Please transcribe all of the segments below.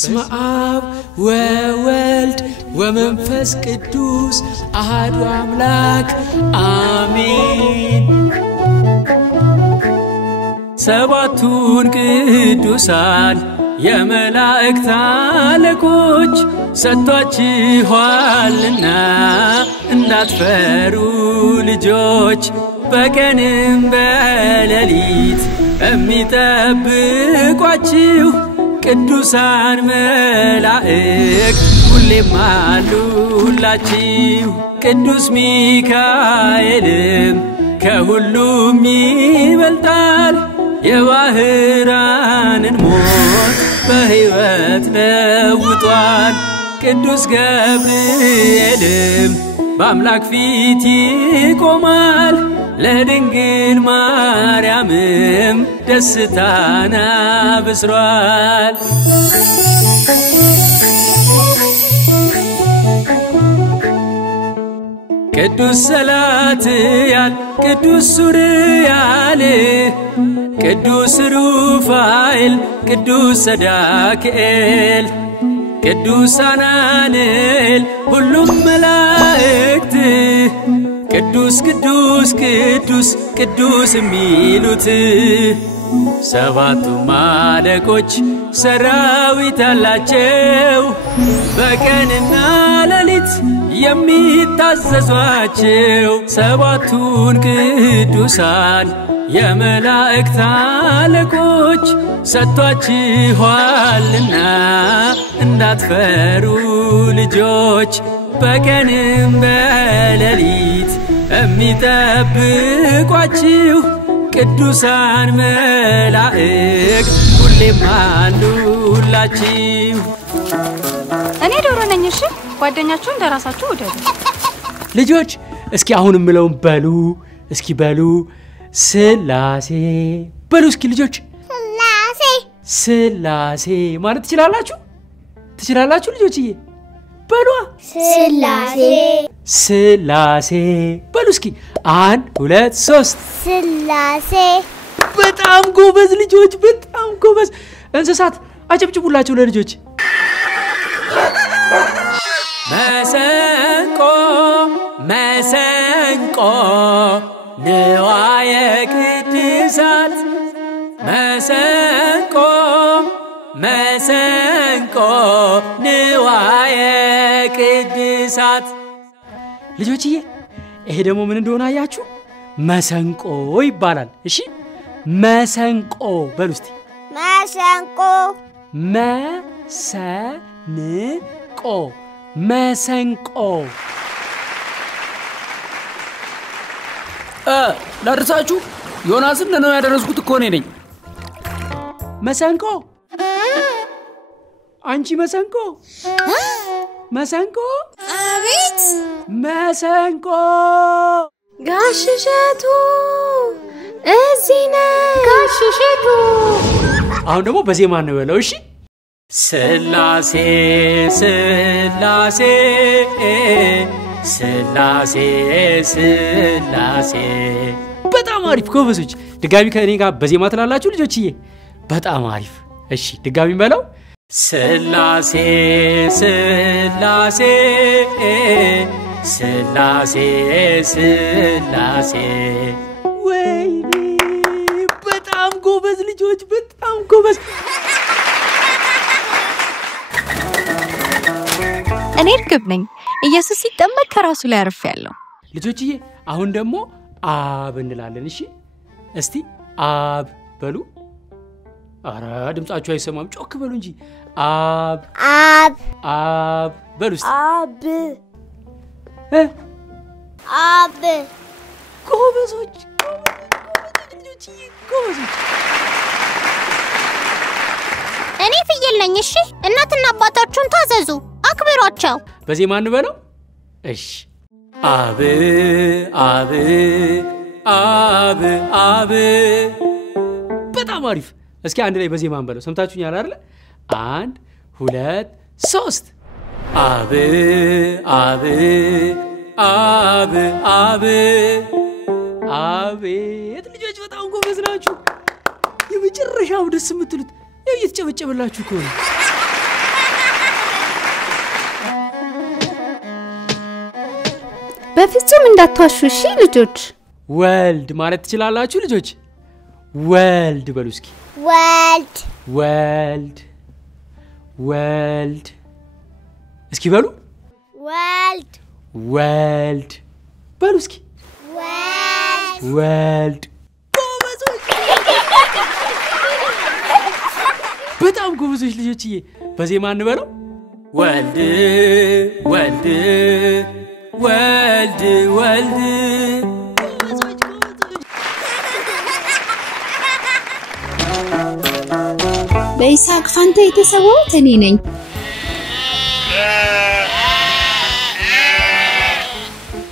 በስመ አብ ወወልድ ወመንፈስ ቅዱስ አሐዱ አምላክ አሜን። ሰባቱን ቅዱሳን የመላእክት አለቆች ሰጥቷችኋልና እንዳትፈሩ ልጆች በቀንም በሌሊት የሚጠብቋችሁ ቅዱሳን መላእክት ሁሌም አሉላችሁ። ቅዱስ ሚካኤልም ከሁሉም ይበልጣል የባህራንን ሞት በሕይወት ለውጧል። ቅዱስ ገብርኤልም በአምላክ ፊት ይቆማል ለድንግል ማርያምም ደስታን አብስሯል። ቅዱስ ሰላትያል ቅዱስ ሱርያል ቅዱስ ሩፋኤል ቅዱስ ሰዳክኤል ቅዱስ አናንኤል ሁሉም መላእክት ቅዱስ ቅዱስ ቅዱስ ቅዱስ የሚሉት ሰባቱ አለቆች ሰራዊት አላቸው በቀንና ሌሊት የሚታዘዟቸው። ሰባቱን ቅዱሳን የመላእክት አለቆች ሰጥቷችኋልና እንዳትፈሩ ልጆች በቀንም በሌሊት የሚጠብቋችሁ ቅዱሳን መላእክት ሁሌም አሉላችሁ። እኔ ዶሮ ነኝ። እሺ ጓደኛችሁ እንደራሳችሁ ወደዱ ልጆች። እስኪ አሁን ምለውን በሉ እስኪ በሉ ስላሴ በሉ እስኪ ልጆች። ስላሴ ስላሴ ማለት ትችላላችሁ ልጆችዬ በሉ ስላሴ ስላሴ በሉ እስኪ 1 2 3 ስላሴ። በጣም ጎበዝ ልጆች በጣም ጎበዝ። እንስሳት አጨብጭቡላችሁ ለልጆች። መሰንቆ መሰንቆ ንዋየ ቅድሳት መሰንቆ መሰንቆ ንዋየ ቅድሳት። ልጆችዬ ይሄ ደግሞ ምን እንደሆነ አያችሁ? መሰንቆ ይባላል። እሺ መሰንቆ በሉ እስቲ። መሰንቆ መሰንቆ መሰንቆ። ላርሳችሁ ዮናስን ለነው ያደረስኩት እኮ ነኝ። መሰንቆ አንቺ መሰንቆ መሰንቆ አቤት መሰንቆ። ጋሽሸቱ እዚህ ነህ ጋሽሸቱ። አሁን ደግሞ በዜማ ነው ያለው። እሺ ስላሴ ስላሴ ስላሴ ስላሴ። በጣም አሪፍ ጎበዞች። ድጋሚ ከኔ ጋር በዜማ ትላላችሁ ልጆችዬ። በጣም አሪፍ። እሺ ድጋሚ በለው ስላሴ ስላሴ ስላሴ ስላሴ። ወይኔ በጣም ጎበዝ ልጆች በጣም ጎበዝ። እኔ እርግብ ነኝ። ኢየሱስ ሲጠመቅ ከራሱ ላይ አርፌያለሁ። ልጆችዬ አሁን ደግሞ አብ እንላለን። እሺ እስቲ አብ በሉ። አረ ድምጻችሁ አይሰማም፣ ጮክ በሉ እንጂ። አብ አብ አብ በሉ እስቲ። አብ አብ። ጎበዞች ልጆችዬ ጎበዞች። እኔ ፍየል ነኝ። እሺ እናትና አባታችሁን ታዘዙ አክብሯቸው። በዜማ እንበለው። እሺ አብ አብ አብ አብ። በጣም አሪፍ። እስኪ አንድ ላይ በዜማ እንበለው። ሰምታችሁኛል አይደል? 1 2 3 አብ አብ አብ አብ። አቤት ልጆች በጣም ጎበዝ ናችሁ። የመጨረሻው ደስ የምትሉት እየተጨበጨበላችሁ እኮ ነው። በፍጹም እንዳትዋሹ እሺ ልጆች ወልድ ማለት ትችላላችሁ ልጆች ወልድ በሉ እስኪ ወልድ ወልድ ወልድ እስኪ በሉ ወልድ ወልድ በሉ እስኪ ወልድ በጣም ጎበዞች ልጆችዬ በዜማ እንበለው ወልድ ወልድ ወልድ ወልድ በይስሐቅ ፋንታ የተሰዋሁት እኔ ነኝ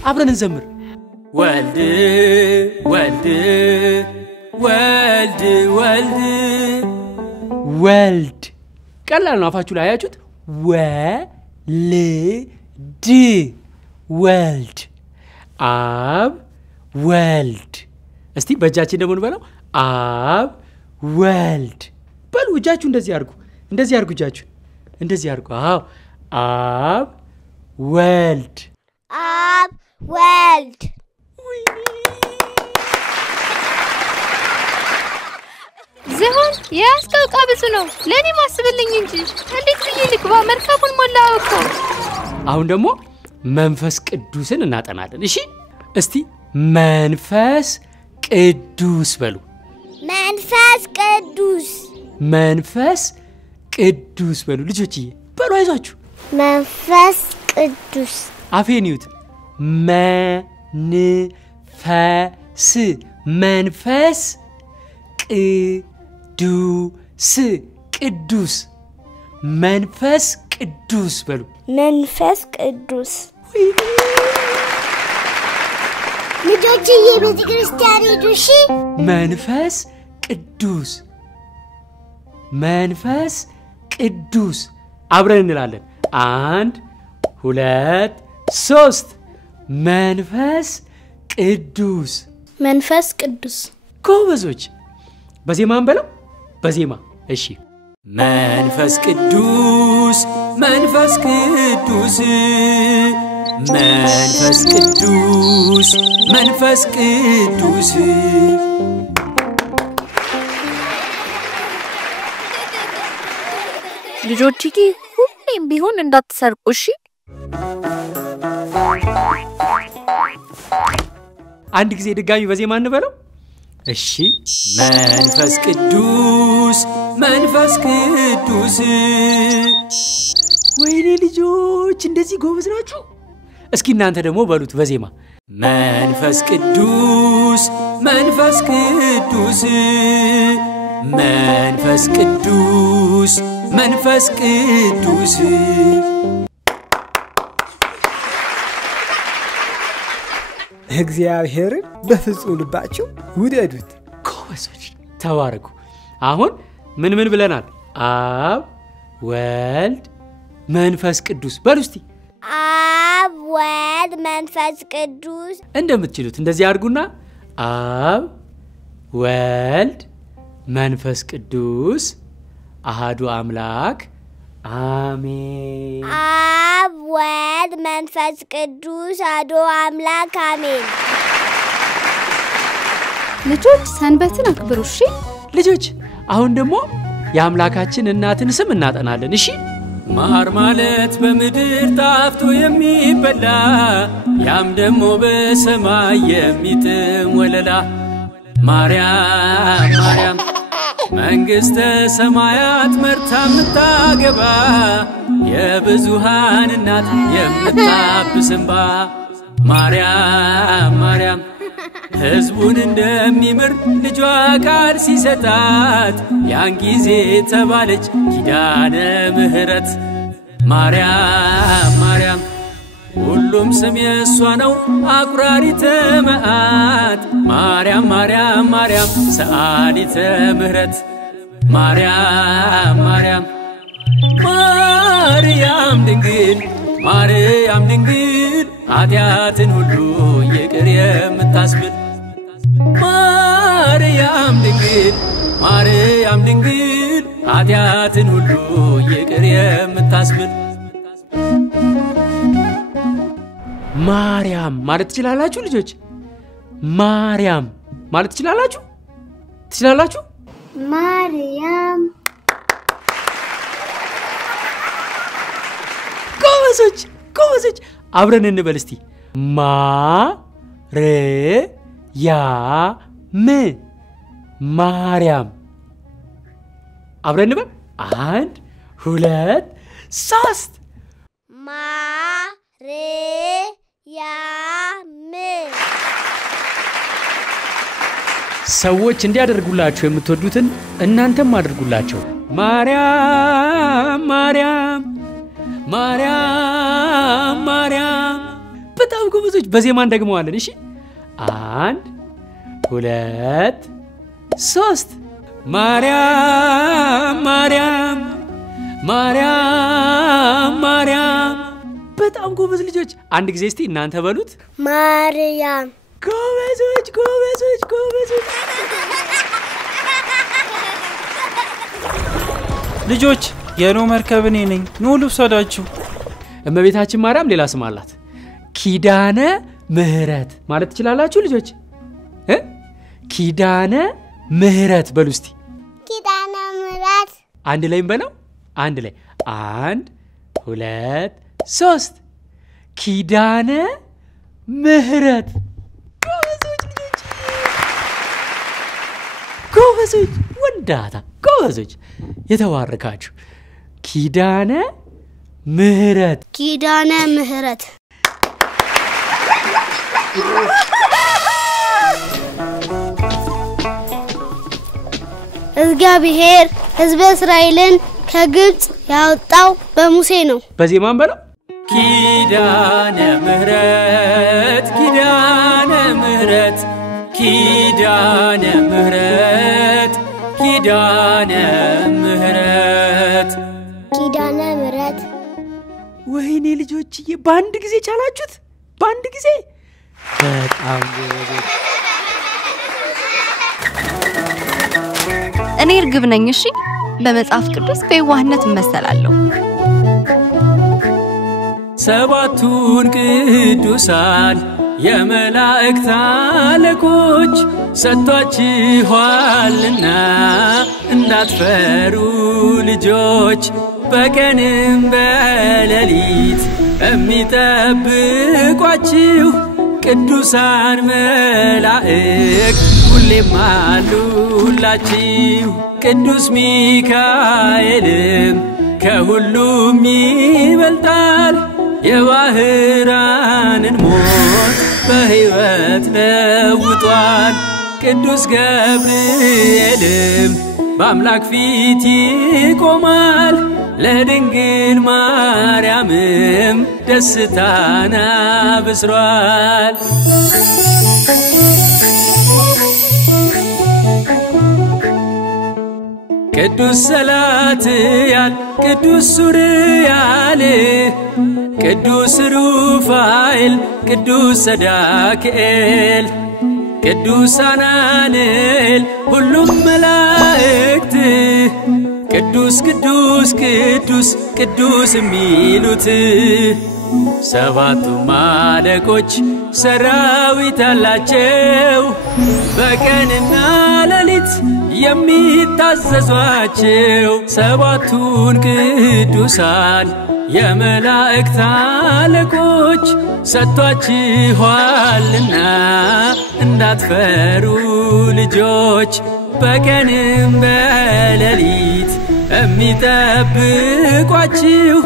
አብረን እንዘምር ወልድ ወልድ ወልድ ወልድ ወልድ ቀላል ነው አፋችሁ ላይ አያችሁት ወልድ ወልድ አብ ወልድ እስቲ በእጃችን ደግሞ እንበለው አብ ወልድ በሉ እጃችሁ እንደዚህ አድርጉ እጃችሁ እንደዚህ አድርጉ አዎ አብ ወልድ ዝሆን ያስከው ቃብሱ ነው ለኔ ማስብልኝ እንጂ እንዴት ብዬ ልግባ መርካቡን ሞላው እኮ አሁን ደግሞ መንፈስ ቅዱስን እናጠናለን እሺ እስቲ መንፈስ ቅዱስ በሉ መንፈስ ቅዱስ በሉ ልጆችዬ በሉ አይዟችሁ መንፈስ ቅዱስ አፌኒዩት መንፈስ መንፈስ ቅዱስ ቅዱስ መንፈስ ቅዱስ በሉ መንፈስ ቅዱስ ልጆችዬ ቤተክርስቲያን ሄዱ እሺ መንፈስ ቅዱስ አብረን እንላለን 1 2 3 መንፈስ ቅዱስ ጎበዞች በዜማ እንበለው በዜማ እሺ መንፈስ ቅዱስ መንፈስ ቅዱስ መንፈስ ቅዱስ መንፈስ ቅዱስ ልጆችዬ ሁሌም ቢሆን እንዳትሰርቁ እሺ አንድ ጊዜ ድጋሚ በዜማ እንበለው እሺ መንፈስ ቅዱስ ወይኔ ልጆች እንደዚህ ጎበዝ ናችሁ እስኪ እናንተ ደግሞ በሉት በዜማ መንፈስ ቅዱስ መንፈስ ቅዱስ እግዚአብሔርን በፍጹም ልባችሁ ውደዱት ጎበዞች ተባረኩ አሁን ምን ብለናል አብ ወልድ መንፈስ ቅዱስ በሉ እስቲ አብ ወልድ መንፈስ ቅዱስ እንደምትችሉት እንደዚህ አድርጉና አብ ወልድ መንፈስ ቅዱስ አሃዱ አምላክ አሜን አብ ወልድ መንፈስ ቅዱስ አሐዱ አምላክ አሜን ልጆች ሰንበትን አክብሩ እሺ ልጆች አሁን ደግሞ የአምላካችን እናትን ስም እናጠናለን እሺ ማር ማለት በምድር ታፍቶ የሚበላ ያም ደግሞ በሰማይ የሚጥም ወለላ ማርያም መንግስተ ሰማያት መርታ ምታገባ የብዙሃን እናት የምታብስንባ ማርያም ህዝቡን እንደሚምር ልጇ ቃል ሲሰጣት ያን ጊዜ ተባለች ኪዳነ ምህረት ማርያም ሁሉም ስም የሷ ነው አቁራሪተ መዓት ማርያም ሰአሊተ ምህረት ማርያም ድንግል ኃጢአትን ሁሉ ይቅር የምታስብል ማርያም ድንግል ኃጢአትን ሁሉ ይቅር የምታስብል ማርያም ማለት ትችላላችሁ ልጆች? ማርያም ማለት ትችላላችሁ? ትችላላችሁ? ማርያም ጎበዞች አብረን እንበል እስቲ ማርያም አብረን እንበል 1 2 3 ማርያም ሰዎች እንዲያደርጉላችሁ የምትወዱትን እናንተም አድርጉላቸው ማርያም ማርያም ማርያም ማርያም በጣም ጎበዞች በዜማ እንደግመዋለን እሺ 1 2 3 ማርያም ማርያም ማርያም ማርያም በጣም ጎበዝ ልጆች አንድ ጊዜ እስቲ እናንተ በሉት ማርያም ጎበዞች ልጆች የኖ መርከብ እኔ ነኝ ኑ ልውሰዳችሁ እመቤታችን ማርያም ሌላ ስም አላት ኪዳነ ምህረት ማለት ትችላላችሁ ልጆች ኪዳነ ምህረት በሉ እስቲ ኪዳነ ምህረት አንድ ላይ እንበለው አንድ ላይ 1 2 3 ኪዳነ ምህረት ጎበዞች ወንዳታ ጎበዞች የተባረካችሁ ኪዳነ ምህረት እግዚአብሔር ሕዝበ እስራኤልን ከግብጽ ያወጣው በሙሴ ነው በዜማን በለው ኪዳነ ምህረት ኪዳነ ምህረት ኪዳነ ምህረት ኪዳነ ምህረት ኪዳነ ምህረት ወይኔ ልጆችዬ በአንድ ጊዜ ቻላችሁት በአንድ ጊዜ በጣም ጎበዞች እኔ እርግብ ነኝ እሺ በመጽሐፍ ቅዱስ በየዋህነት መሰላለሁ ሰባቱን ቅዱሳን የመላእክት አለቆች ሰጥቷችኋልና እንዳትፈሩ ልጆች በቀንም በሌሊት የሚጠብቋችሁ ቅዱሳን መላእክት ሁሌም አሉላችሁ ቅዱስ ሚካኤልም ከሁሉም ይበልጣል የባህራንን ሞት በሕይወት ለውጧል ቅዱስ ገብርኤልም በአምላክ ፊት ይቆማል ለድንግል ማርያምም ደስታን አብስሯል ቅዱስ ሰላትያል ቅዱስ ሱርያል ቅዱስ ሩፋኤል ቅዱስ ሰዳክኤል ቅዱስ አናንኤል ሁሉም መላእክት ቅዱስ ቅዱስ ቅዱስ ቅዱስ የሚሉት ሰባቱ አለቆች ሰራዊት አላቸው በቀንና ሌሊት የሚታዘዟቸው ሰባቱን ቅዱሳን የመላእክት አለቆች ሰጥቷችኋልና እንዳትፈሩ ልጆች በቀንም በሌሊት የሚጠብቋችሁ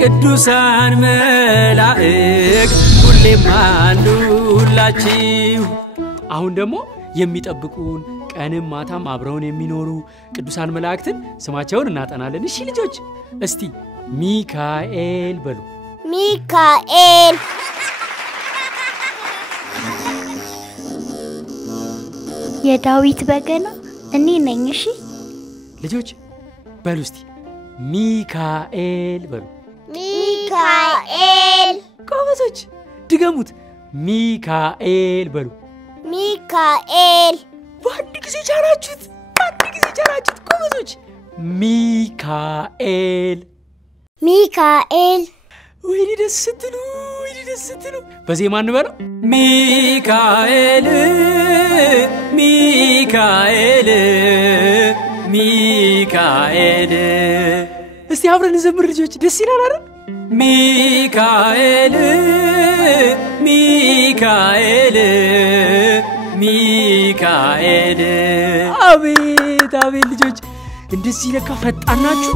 ቅዱሳን መላእክት ሁሌም አሉላችሁ አሁን ደግሞ የሚጠብቁን ቀንም ማታም አብረውን የሚኖሩ ቅዱሳን መላእክትን ስማቸውን እናጠናለን እሺ ልጆች እስቲ ሚካኤል በሉ ሚካኤል የዳዊት በገና እኔ ነኝ እሺ ልጆች በሉ እስቲ ሚካኤል በሉ ሚካኤል ጎበዞች ድገሙት ሚካኤል በሉ ሚካኤል በአንድ ጊዜ ቻላችሁት ጎበዞች ሚካኤል ሚካኤል ወይኔ ደስ ስትሉ በዜማ እንበለው ሚካኤል ሚካኤል ሚካኤል እስቲ አብረን እንዘምር ልጆች ደስ ይላል አይደል ሚካኤል ሚካኤል ሚካኤል አቤት አቤት ልጆች እንደዚህ ለካ ፈጣን ናችሁ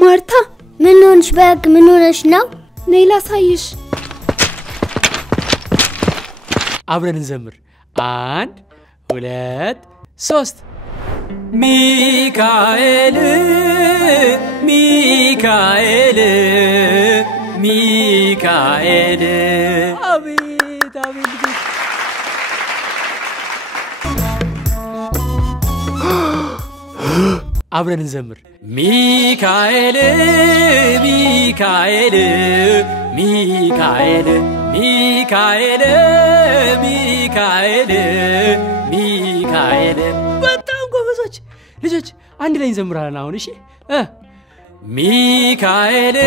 ማርታ ምን ሆነሽ በግ ምን ሆነሽ ነው ነይ ላሳይሽ አብረን እንዘምር 1 2 3 ሚካኤል ሚካኤል ሚካኤል አቤት አቤት ልጆች አብረን እንዘምር ሚካኤል ሚካኤል ሚካኤል ሚካኤል ሚካኤል ሚካኤል በጣም ጎበዞች ልጆች አንድ ላይ እንዘምራለን አሁን እሺ ሚካኤል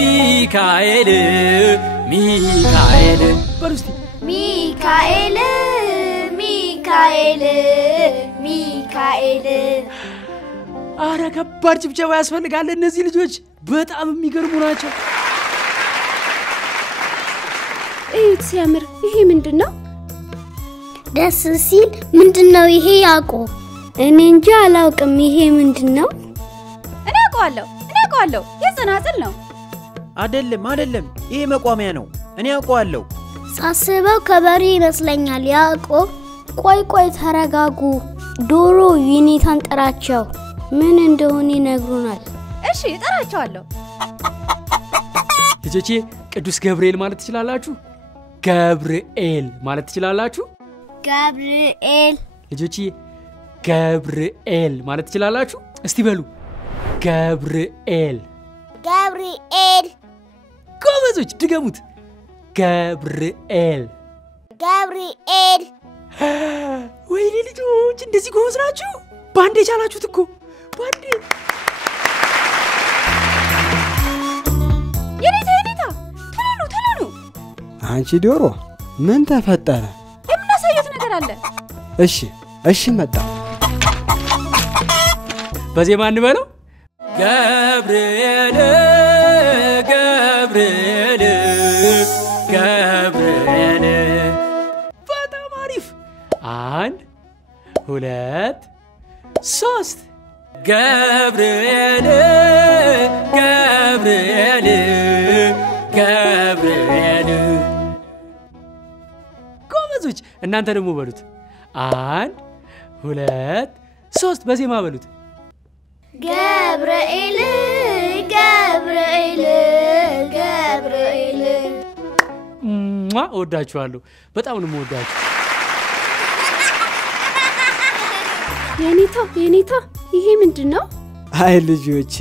ሚካኤል ሚካኤል በሩስቲ ሚካኤል ሚካኤል ሚካኤል አረ ከባድ ጭብጨባ ያስፈልጋል እነዚህ ልጆች በጣም የሚገርሙ ናቸው እዩት ሲያምር ይሄ ምንድነው ደስ ሲል ምንድነው ይሄ ያቆ እኔ እንጂ አላውቅም ይሄ ምንድነው እኔ አውቀዋለሁ የጸናጽል ነው አይደለም ይሄ መቋሚያ ነው እኔ አውቀዋለሁ ሳስበው ከበሬ ይመስለኛል ያቆብ ቆይ ተረጋጉ ዶሮ ዩኒታን ጥራቸው ምን እንደሆነ ይነግሩናል እሺ እጠራቸዋለሁ ልጆቼ ቅዱስ ገብርኤል ማለት ትችላላችሁ ገብርኤል ማለት ትችላላችሁ ገብርኤል ልጆቼ ገብርኤል ማለት ትችላላችሁ እስቲ በሉ ገብርኤል ጎበዞች ድገሙት ገብርኤል ወይኔ ልጆች እንደዚህ ጎበዝ ናችሁ ባንዴ ቻላችሁት እኮ ባንዴ የኔታ ተለሉ አንቺ ዶሮ ምን ተፈጠረ የምናሳየት ነገር አለ እሺ መጣ በዜማ እንበለው ገብርኤል ገብርኤል ገብርኤል በጣም አሪፍ 1 2 3 ገብርኤል ገብርኤል ገብርኤል ጎበዞች እናንተ ደግሞ በሉት 1 2 3 በዜማ በሉት ገብርኤል ወዳችኋለሁ በጣም ነው የምወዳችሁ የኔታ ይሄ ምንድነው አይ ልጆች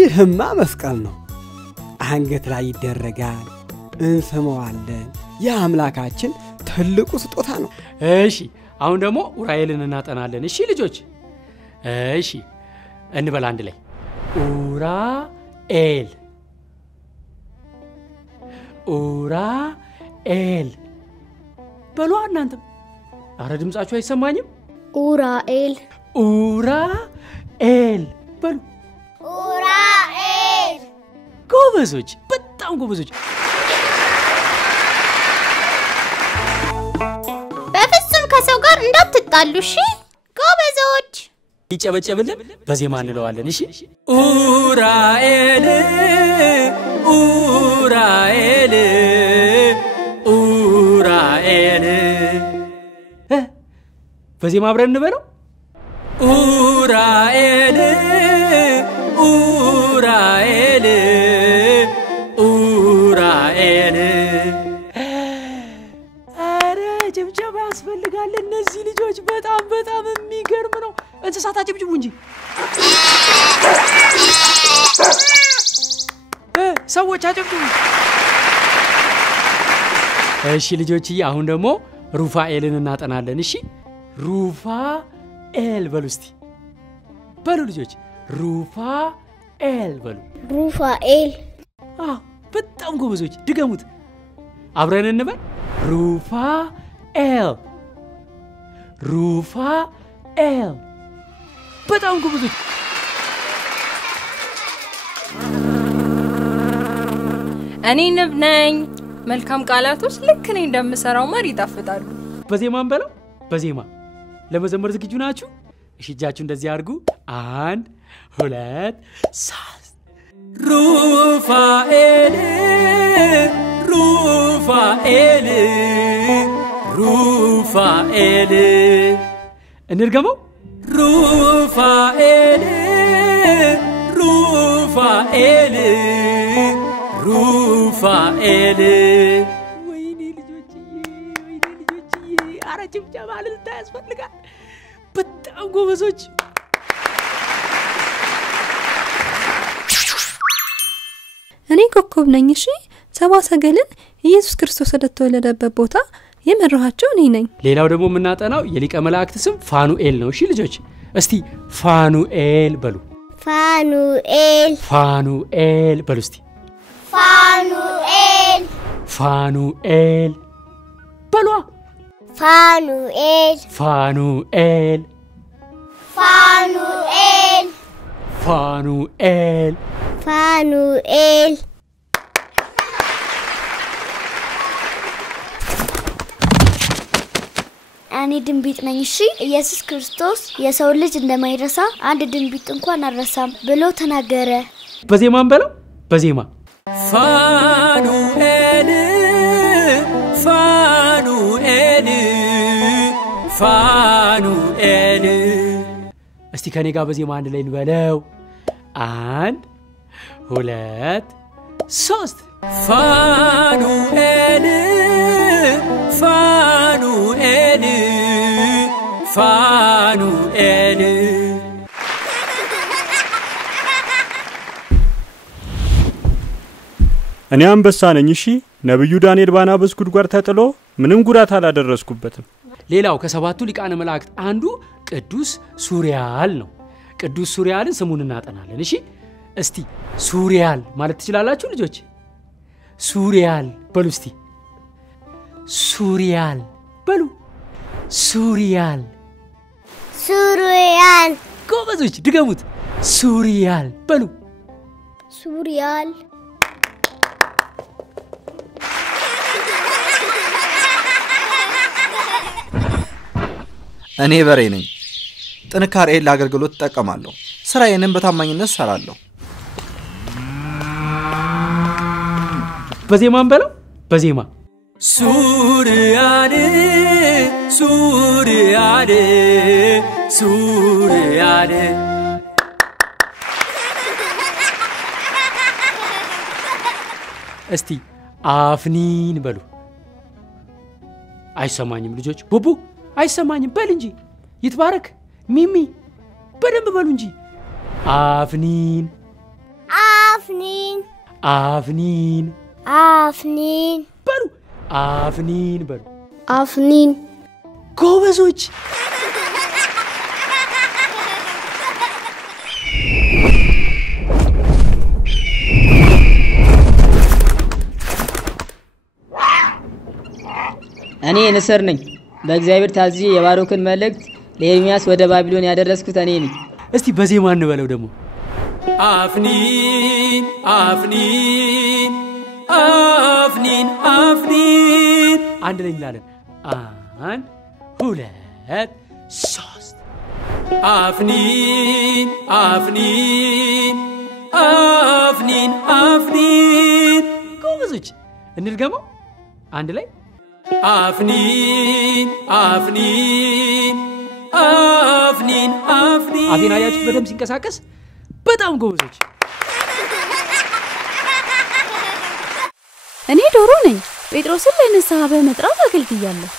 ይህማ መስቀል ነው አንገት ላይ ይደረጋል እንሰማዋለን የአምላካችን ትልቁ ስጦታ ነው እሺ አሁን ደግሞ ኡራኤልን እናጠናለን እሺ ልጆች እሺ እንበል አንድ ላይ ኡራኤል በሉ እናንተም አረ ድምጻችሁ አይሰማኝም ኡራኤል በሉ ኡራኤል ጎበዞች በጣም ጎበዞች በፍጹም ከሰው ጋር እንዳትጣሉ እሺ ጎበዞች ይጨበጨብልን በዜማ እንለዋለን እሺ ኡራኤል በዜማ አብረን እንበለው ኡራኤል አረ ጭብጨባ ያስፈልጋል እነዚህ ልጆች በጣም የሚገርም ነው እንስሳት አጭብጭቡ እንጂ ሰዎች አጭብጭቡ እሺ ልጆችዬ አሁን ደግሞ ሩፋኤልን እናጠናለን እሺ ሩፋኤል በሉ እስቲ በሉ ልጆች ሩፋኤል በሉ። ሩፋኤል። በጣም ጎበዞች። ድገሙት። አብረን እንበል። ሩፋኤል ሩፋኤል። በጣም ጎበዞች። እኔ ንብ ነኝ። መልካም ቃላቶች ልክ እኔ እንደምሰራው ማር ይጣፍጣሉ። በዜማ እንበለው። በዜማ ለመዘመር ዝግጁ ናችሁ? እሺ እጃችሁ እንደዚህ አድርጉ። 1 2 3 ሩፋኤል ሩፋኤል ሩፋኤል። እንድገመው። ሩፋኤል ሩፋኤል ሩፋኤል። ወይኔ ልጆችዬ ኧረ ጭብጨባ ልልታ ያስፈልጋል። በጣም ጎበዞች። እኔ ኮከብ ነኝ። እሺ ሰብአ ሰገልን ኢየሱስ ክርስቶስ ወደተወለደበት ቦታ የመራኋቸው እኔ ነኝ። ሌላው ደግሞ የምናጠናው የሊቀ መላእክት ስም ፋኑኤል ነው። እሺ ልጆች እስቲ ፋኑኤል በሉ። ፋኑኤል ፋኑኤል በሉ እስቲ። ፋኑኤል ፋኑኤል በሏ። ፋኑኤል ፋኑኤል ፋኑኤል ፋኑኤል ፋኑኤል። እኔ ድንቢጥ ነኝ። እሺ ኢየሱስ ክርስቶስ የሰው ልጅ እንደማይረሳ አንድ ድንቢጥ እንኳን አልረሳም ብሎ ተናገረ። በዜማም በለው። በዜማ ፋኑኤል ፋኑኤል ፋኑኤል። እስቲ ከኔ ጋር በዜማ አንድ ላይ እንበለው። 1 2 3 ፋኑኤል ፋኑኤል ፋኑኤል። እኔ አንበሳ ነኝ። እሺ ነብዩ ዳንኤል ባናብስ ጉድጓድ ተጥሎ ምንም ጉዳት አላደረስኩበትም። ሌላው ከሰባቱ ሊቃነ መላእክት አንዱ ቅዱስ ሱሪያል ነው። ቅዱስ ሱሪያልን ስሙን እናጠናለን። እሺ እስቲ ሱሪያል ማለት ትችላላችሁ ልጆች? ሱሪያል በሉ እስቲ። ሱሪያል በሉ። ሱሪያል ሱሪያል። ጎበዞች ድገሙት። ሱሪያል በሉ። ሱሪያል። እኔ በሬ ነኝ። ጥንካሬን ለአገልግሎት እጠቀማለሁ። ስራዬንም በታማኝነት እሰራለሁ። በዜማም በለው። በዜማ ሱሪያል ሱሪያል ሱሪያል። እስቲ አፍኒን በሉ። አይሰማኝም ልጆች። ቡቡ አይሰማኝም በል እንጂ። ይትባረክ ሚሚ በደንብ በሉ እንጂ። አፍኒን አፍኒን አፍኒን አፍኒን በሉ። አፍኒን በሉ። አፍኒን። ጎበዞች። እኔ ንስር ነኝ። በእግዚአብሔር ታዝዤ የባሮክን መልእክት ለኤርሚያስ ወደ ባቢሎን ያደረስኩት እኔ ነኝ። እስቲ በዜማ እንበለው ደግሞ። አፍኒን አፍኒን አፍኒን አፍኒን። አንድ ላይ እንላለን። 1 2 3 አፍኒን አፍኒን አፍኒን አፍኒን። ጎበዞች እንድገመው አንድ ላይ። አፍኒን አፍኒን አፍኒን አፍኒን። አፌን አያችሁት በደንብ ሲንቀሳቀስ? በጣም ጎበዞች። እኔ ዶሮ ነኝ። ጴጥሮስን ለንስሐ በመጥራት አገልግያለሁ።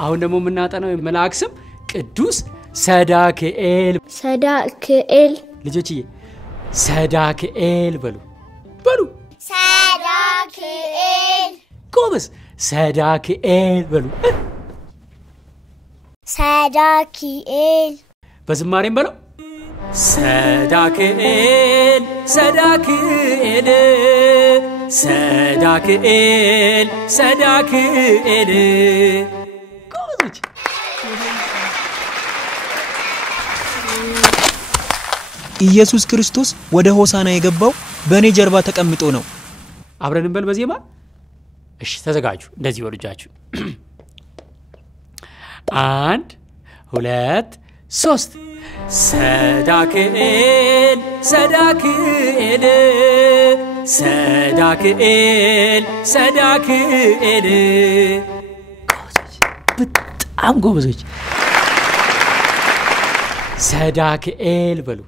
አሁን ደግሞ የምናጠናው መልአክ ስም ቅዱስ ሰዳክኤል። ሰዳክኤል። ልጆችዬ ሰዳክኤል በሉ በሉ። ሰዳክኤል። ጎበዝ። ሰዳክኤል በሉ። ሰዳክኤል በዝማሬም በለው ሰዳክኤል ሰዳክኤል ሰዳክኤል ሰዳክኤል ጎበዞች ኢየሱስ ክርስቶስ ወደ ሆሳና የገባው በእኔ ጀርባ ተቀምጦ ነው። አብረን እንበል በዜማ እሺ ተዘጋጁ እንደዚህ ወልጃችሁ 1 2 3 ሰዳክኤል ሰዳክኤል ሰዳክኤል ሰዳክኤል በጣም ጎበዞች ሰዳክኤል በሉ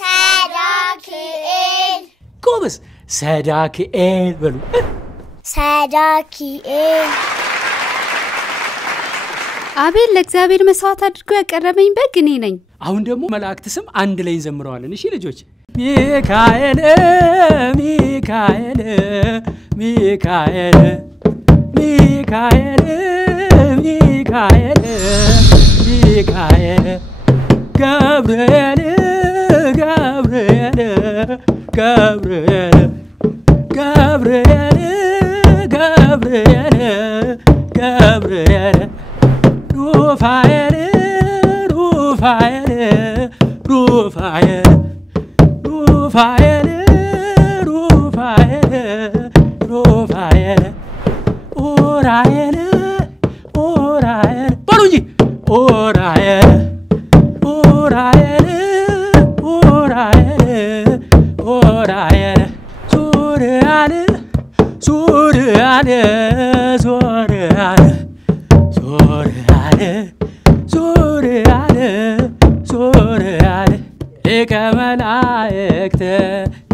ሰዳክኤል ጎበዝ ሰዳክኤል በሉ ሰዳክኤል አቤል ለእግዚአብሔር መስዋዕት አድርጎ ያቀረበኝ በግ እኔ ነኝ። አሁን ደግሞ መላእክት ስም አንድ ላይ እንዘምረዋለን። እሺ ልጆች ሚካኤል ሚካኤል ሚካኤል ሚካኤል ሚካኤል ሚካኤል ገብርኤል ገብርኤል ገብርኤል ገብርኤል ገብርኤል ገብርኤል ሩፋኤል ሩፋኤል ሩፋኤል ሩፋኤል ሩፋኤል ሩፋኤል ኡራኤል ኡራኤል በሉ እንጂ ኡራኤል ኡራኤል ኡራኤል ኡራኤል ሱሪያል ሱሪያል ሱሪያል ሱሪያል ሱሪያል ሱሪያል ሊቀ መላእክት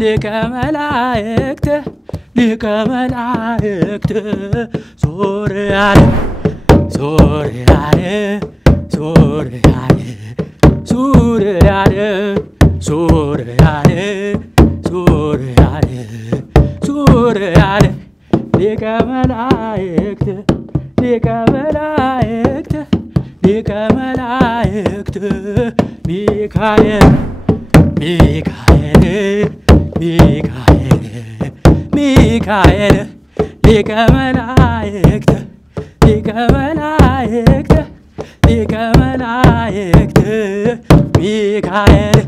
ሊቀ መላእክት ሊቀ መላእክት ሱሪያል ሱሪያል ሱሪያል ሱሪያል ሱሪያል ሱሪያል ሱሪያል ሊቀ መላእክት ሊቀ መላእክት ሊቀ መላእክት ሚካኤል ሚካኤል ሚካኤል ሚካኤል ሊቀ መላእክት ሊቀ መላእክት ሊቀ መላእክት ሚካኤል